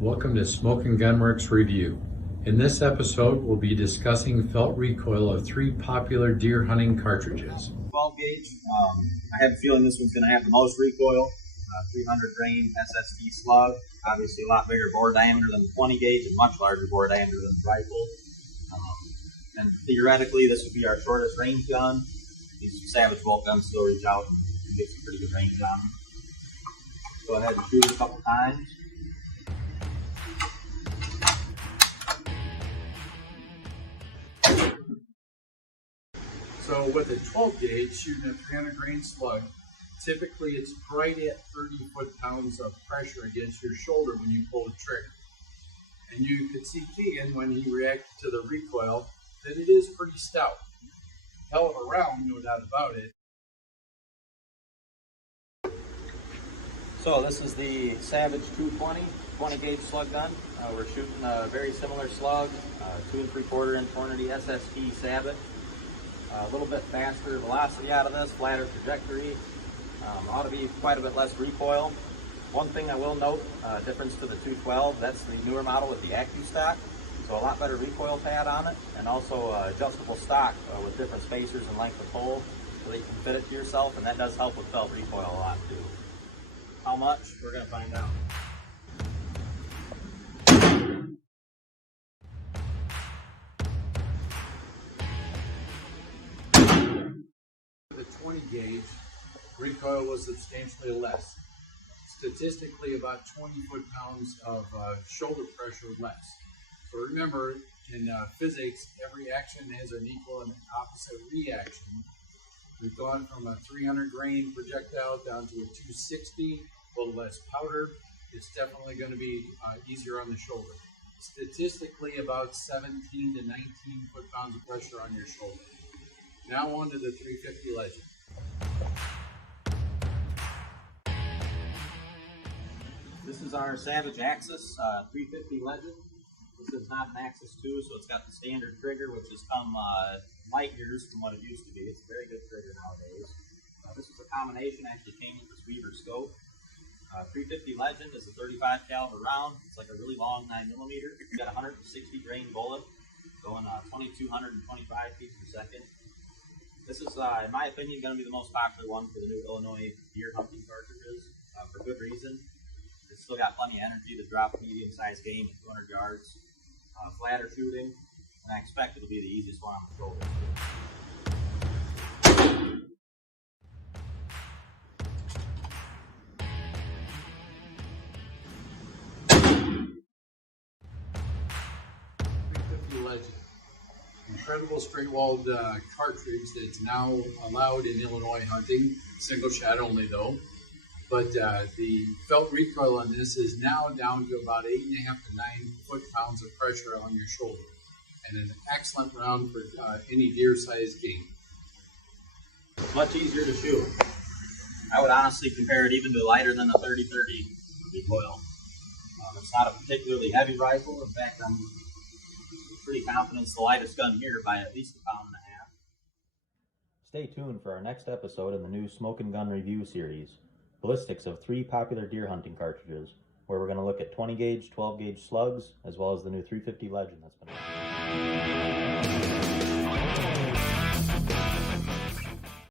Welcome to Smokin Gun Worx review. In this episode, we'll be discussing felt recoil of three popular deer hunting cartridges. 12 gauge. I have a feeling this one's going to have the most recoil. 300 grain SST slug. Obviously a lot bigger bore diameter than the 20 gauge and much larger bore diameter than the rifle. And theoretically, this would be our shortest range gun. These Savage bolt guns still reach out and get some pretty good range on them. Go ahead and shoot it a couple times. So with a 12 gauge shooting a 300 grain slug, typically it's right at 30 foot-pounds of pressure against your shoulder when you pull the trigger. And you could see Keegan, when he reacted to the recoil, that it is pretty stout. Hell of a round, no doubt about it. So this is the Savage 220 20 gauge slug gun. We're shooting a very similar slug, 2 3/4 inch Hornady SST Savage. A little bit faster velocity out of this, flatter trajectory. Ought to be quite a bit less recoil. One thing I will note, difference to the 212, that's the newer model with the AccuStock. So a lot better recoil pad on it, and also adjustable stock with different spacers and length of pull, so that you can fit it to yourself, and that does help with felt recoil a lot too. How much? We're going to find out. The 20 gauge recoil was substantially less. Statistically, about 20 foot-pounds of shoulder pressure less. So remember, in physics, every action has an equal and opposite reaction. We've gone from a 300 grain projectile down to a 260, a little less powder. It's definitely going to be easier on the shoulder. Statistically, about 17 to 19 foot-pounds of pressure on your shoulder. Now on to the 350 Legend. This is our Savage Axis 350 Legend. This is not an Axis 2, so it's got the standard trigger, which has come light years from what it used to be. It's a very good trigger nowadays. This is a combination, actually came with this Weaver scope. 350 Legend is a 35 caliber round. It's like a really long 9mm. It's got a 160 grain bullet, going 2,225 feet per second. This is, in my opinion, going to be the most popular one for the new Illinois deer hunting cartridges, for good reason. It's still got plenty of energy to drop medium-sized game at 200 yards, flatter shooting, and I expect it'll be the easiest one on the shoulder. Legend. Incredible straight-walled cartridge that's now allowed in Illinois hunting, single shot only though. But the felt recoil on this is now down to about 8.5 to 9 foot-pounds of pressure on your shoulder, and an excellent round for any deer-sized game. Much easier to shoot. I would honestly compare it even to lighter than the 30-30 recoil. It's not a particularly heavy rifle. In fact, I'm pretty confident it's the lightest gun here by at least 1.5 pounds. Stay tuned for our next episode in the new Smokin Gun review series, ballistics of 3 popular deer hunting cartridges, where we're going to look at 20 gauge, 12 gauge slugs, as well as the new 350 Legend that's been out.